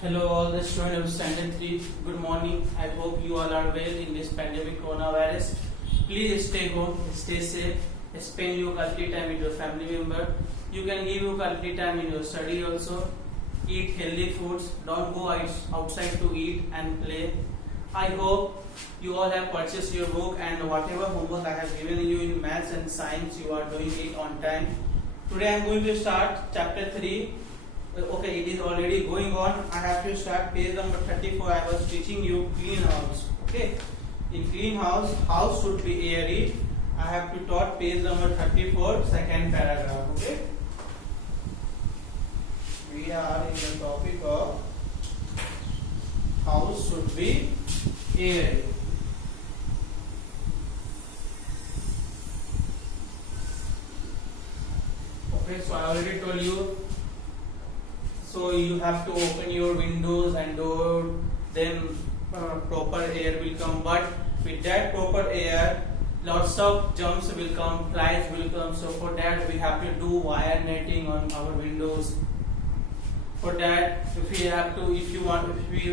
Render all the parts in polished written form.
Hello, all the students of Standard 3. Good morning. I hope you all are well in this pandemic coronavirus. Please stay home, stay safe, spend your quality time with your family member. You can give your quality time in your study also. Eat healthy foods. Don't go outside to eat and play. I hope you all have purchased your book and whatever homework I have given you in maths and science, you are doing it on time. Today I am going to start chapter 3. Okay, it is already going on. I have to start page number 34. I was teaching you clean house. Okay, in clean house should be airy. I have to taught page number 34, second paragraph. Okay, we are in the topic of house should be airy. Okay, so I already told you. So you have to open your windows and door, then proper air will come. But with that proper air, lots of germs will come, flies will come. So for that we have to do wire netting on our windows. For that, if we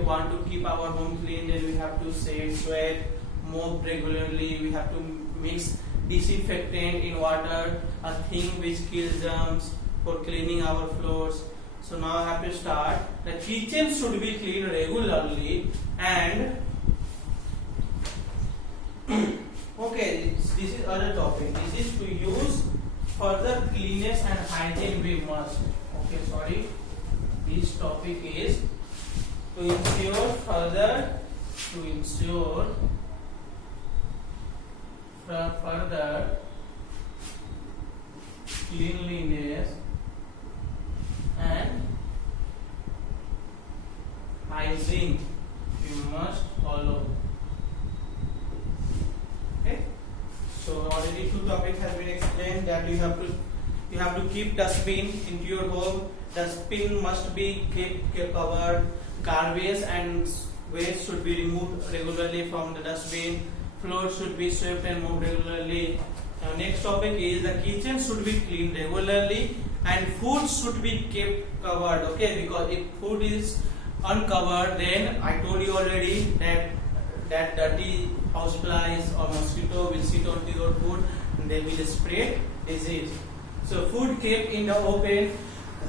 want to keep our home clean, then we have to sweat, mop regularly. We have to mix disinfectant in water, a thing which kills germs, for cleaning our floors. So now I have to start. The kitchen should be cleaned regularly and okay, this is other topic. This is to use further cleanliness and hygiene we must. Okay, sorry. This topic is to ensure further cleanliness and hygiene you must follow. Okay, so already two topics has been explained that you have to keep dustbin into your home. Dustbin must be kept covered. Garbage and waste should be removed regularly from the dustbin. Floor should be swept and moved regularly. Now next topic is the kitchen should be cleaned regularly and food should be kept covered. Okay, because if food is uncovered, then I told you already that dirty houseflies or mosquito will sit onto your food and they will spread disease. So food kept in the open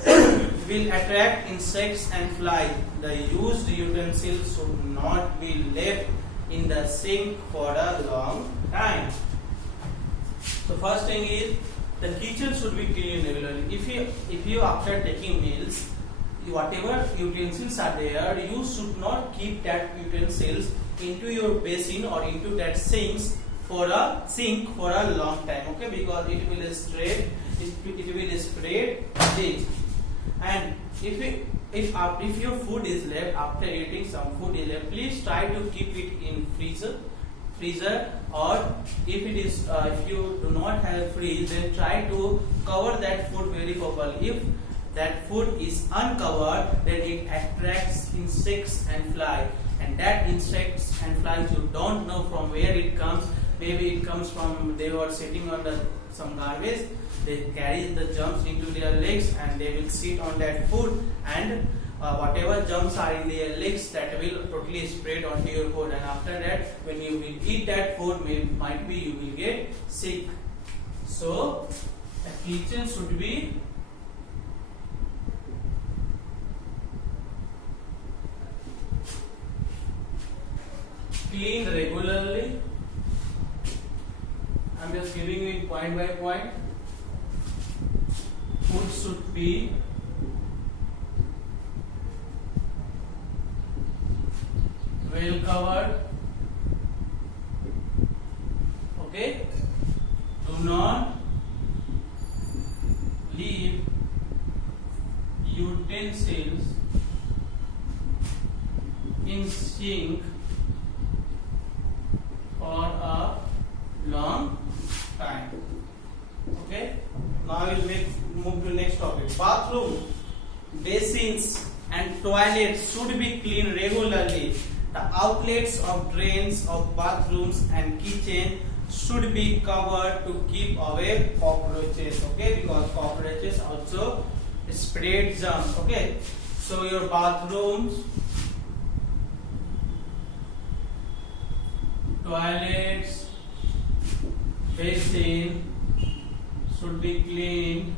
will attract insects and flies. The used utensils should not be left in the sink for a long time. So first thing is the kitchen should be cleaned regularly. If you after taking meals, whatever utensils are there, you should not keep that utensils into your basin or into that sink for a long time. Okay, because it will spread disease. And if your food is left after eating, some food is left, please try to keep it in freezer, or if you do not have fridge, then try to cover that food very properly. If that food is uncovered, then it attracts insects and flies, and that insects and flies you don't know from where it comes. Maybe it comes from they were sitting on some garbage, they carry the germs into their legs and they will sit on that food, and whatever germs are in their legs, that will totally spread onto your food, and after that when you will eat that food, might be you will get sick. So the kitchen should be cleaned regularly. I am just giving you point by point. Food should be well covered. Okay, do not leave utensils in sink for a long time. Okay, now I will move to next topic. Bathroom, basins and toilets should be cleaned regularly. The outlets of drains of bathrooms and kitchen should be covered to keep away cockroaches. Okay, because cockroaches also spread germs. Okay, So your bathrooms, toilets, basin should be cleaned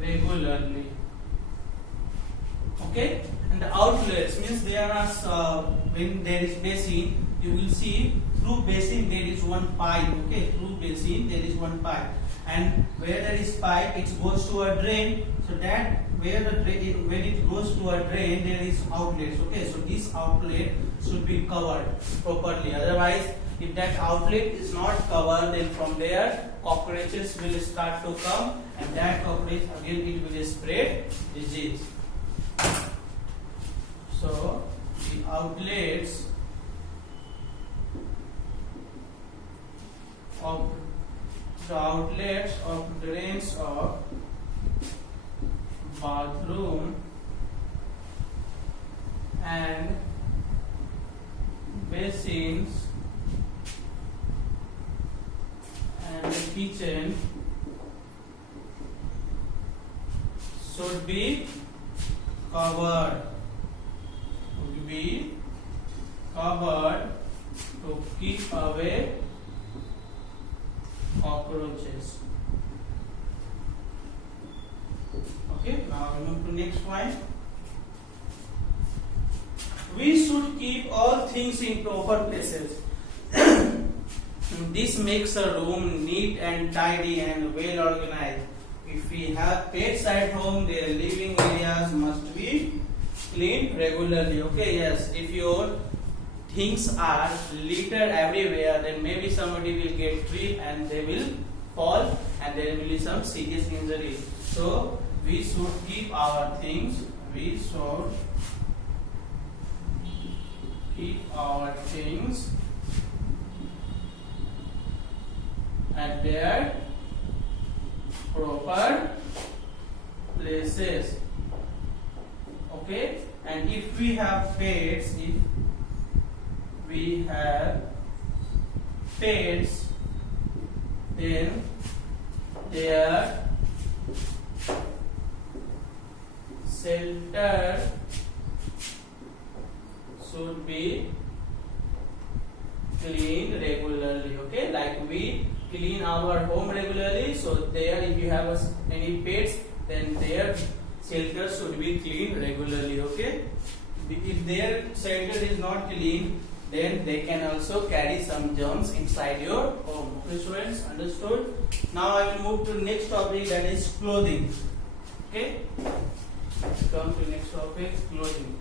regularly. Okay, and the outlets means there are when there is basin, you will see through basin there is one pipe. Okay, through basin there is one pipe, and where there is pipe it goes to a drain. So that where the drain, when it goes to a drain there is outlets. Okay, so this outlet should be covered properly. Otherwise, if that outlet is not covered, then from there cockroaches will start to come, and that cockroach again it will spread disease. So the outlets of drains of bathroom and basins and the kitchen should be covered. To keep away cockroaches. Okay, now we move to next point. We should keep all things in proper places. This makes a room neat and tidy and well organized. If we have pets at home, their living areas must be cleaned regularly. Okay, yes, if your things are littered everywhere, then maybe somebody will get tripped and they will fall and there will be some serious injury. So we should keep our things, at their proper places. Okay, and if we have pets, then their shelter should be cleaned regularly. Okay, like we clean our home regularly, so there if you have any pets, then their shelter should be cleaned regularly. Okay, if their shelter is not clean, then they can also carry some germs inside your home. Okay, students, understood? Now I will move to the next topic, that is clothing. Okay, let's come to next topic, clothing.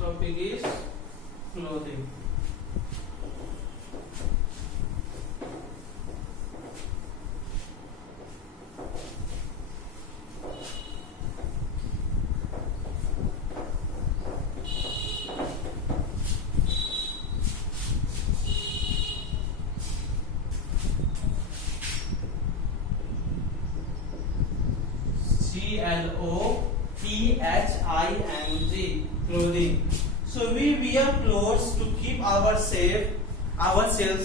Topic is clothing. CLOTHING, clothing. So we wear clothes to keep ourselves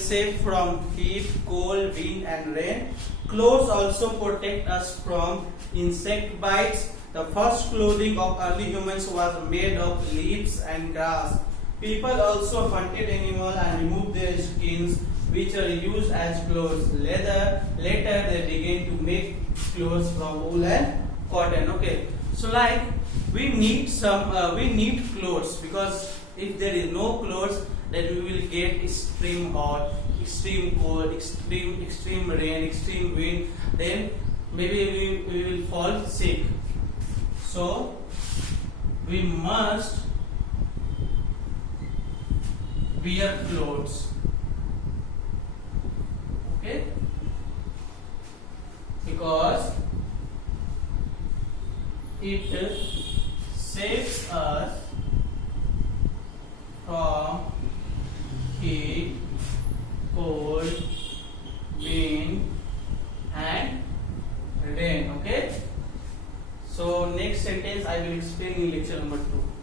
safe from heat, cold, wind and rain. Clothes also protect us from insect bites. The first clothing of early humans was made of leaves and grass. People also hunted animals and removed their skins, which are used as clothes. Later they began to make clothes from wool and cotton. Okay, so like we need clothes, because if there is no clothes, then we will get extreme hot, extreme cold, extreme rain, extreme wind, then maybe we will fall sick. So we must wear clothes. Okay, it saves us from heat, cold, wind and rain. Okay, so next sentence I will explain in lecture number 2.